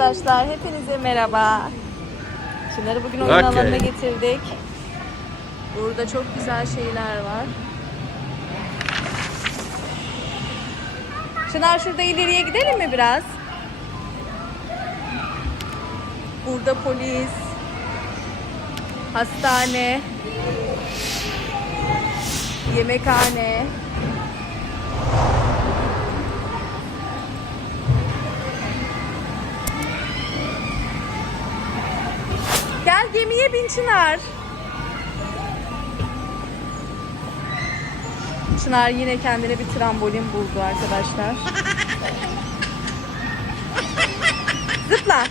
arkadaşlar. Hepinize merhaba. Çınar'ı bugün oyun Okay. alanına getirdik. Burada çok güzel şeyler var. Çınar şurada ileriye gidelim mi biraz? Burada polis, hastane, yemekhane. Gel gemiye bin Çınar. Çınar yine kendine bir trambolin buldu arkadaşlar. Zıpla.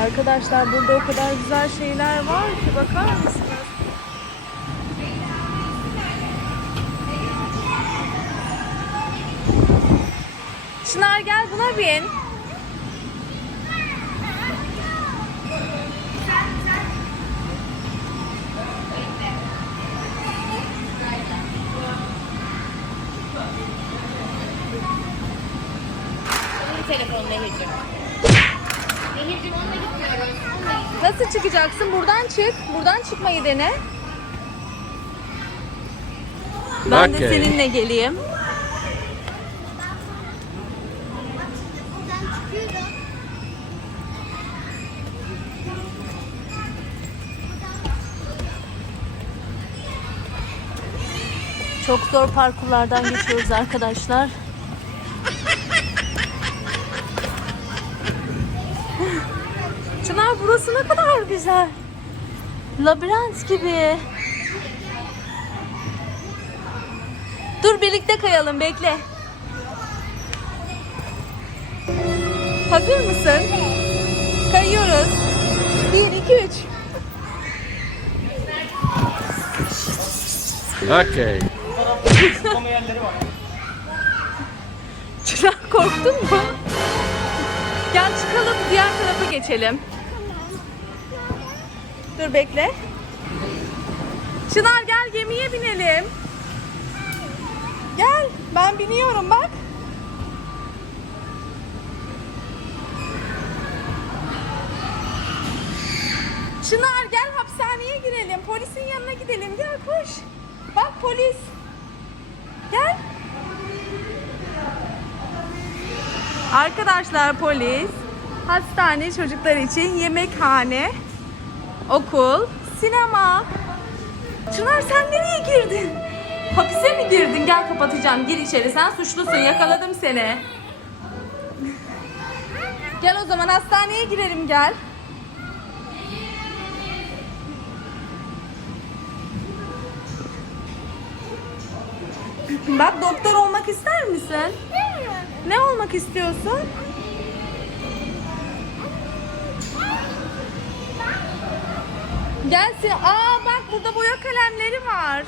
Arkadaşlar burada o kadar güzel şeyler var ki bakar mısınız? Çınar gel buna bin. Nehir'cim. Nehir'cim Nasıl çıkacaksın? Buradan çık. Buradan çıkmayı dene. Ben de seninle geleyim. Çok zor parkurlardan geçiyoruz arkadaşlar. Çınar burası ne kadar güzel. Labirent gibi. Dur birlikte kayalım bekle. Hazır mısın? Kayıyoruz. 1 2 3. Okay. Çınar korktun mu? Gel çıkalım diğer tarafa geçelim. Dur bekle. Çınar gel gemiye binelim. Gel ben biniyorum bak. Çınar gel hapishaneye girelim. Polisin yanına gidelim. Gel koş. Bak polis. Gel. Arkadaşlar polis, hastane çocuklar için yemekhane, okul, sinema. Çınar sen nereye girdin? Hapise mi girdin? Gel kapatacağım. Gir içeri. Sen suçlusun. Yakaladım seni. Gel o zaman hastaneye girelim gel. Bak doktor olmak ister misin? Ne olmak istiyorsun? Gelsin. Aa bak burada boya kalemleri var.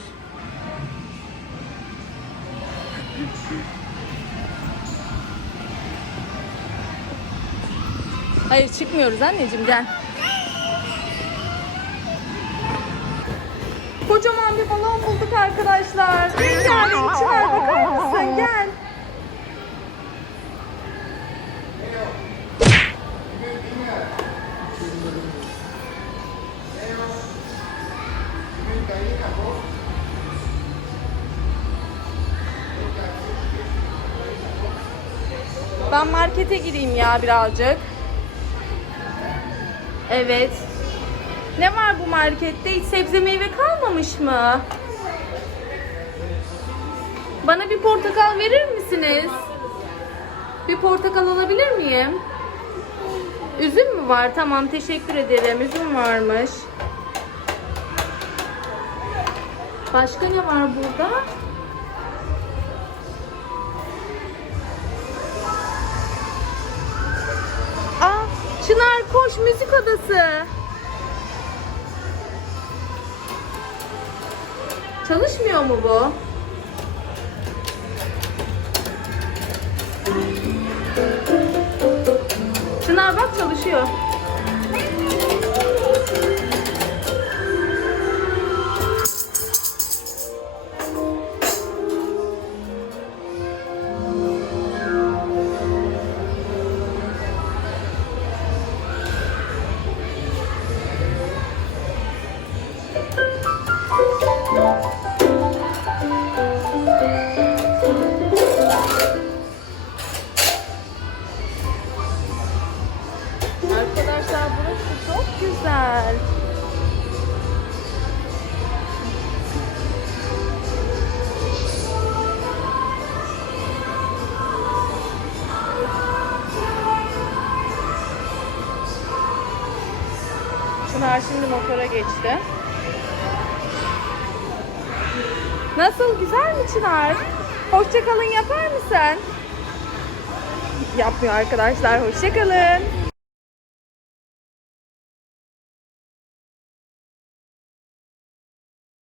Hayır çıkmıyoruz anneciğim gel. Kocaman bir balon bulduk arkadaşlar. Rengarenk çınar bakar mısın? Gel. Ben markete gireyim ya birazcık. Evet. Ne var bu markette? Hiç sebze meyve kalmamış mı? Bana bir portakal verir misiniz? Bir portakal alabilir miyim? Üzüm mü var? Tamam teşekkür ederim. Üzüm varmış. Başka ne var burada? Aa, Çınar koş müzik odası. Çalışmıyor mu bu? Çınar bak çalışıyor. Güzel. Çınar şimdi motora geçti. Nasıl güzel mi Çınar? Hoşçakalın yapar mısın? Yapmıyor arkadaşlar. Hoşçakalın.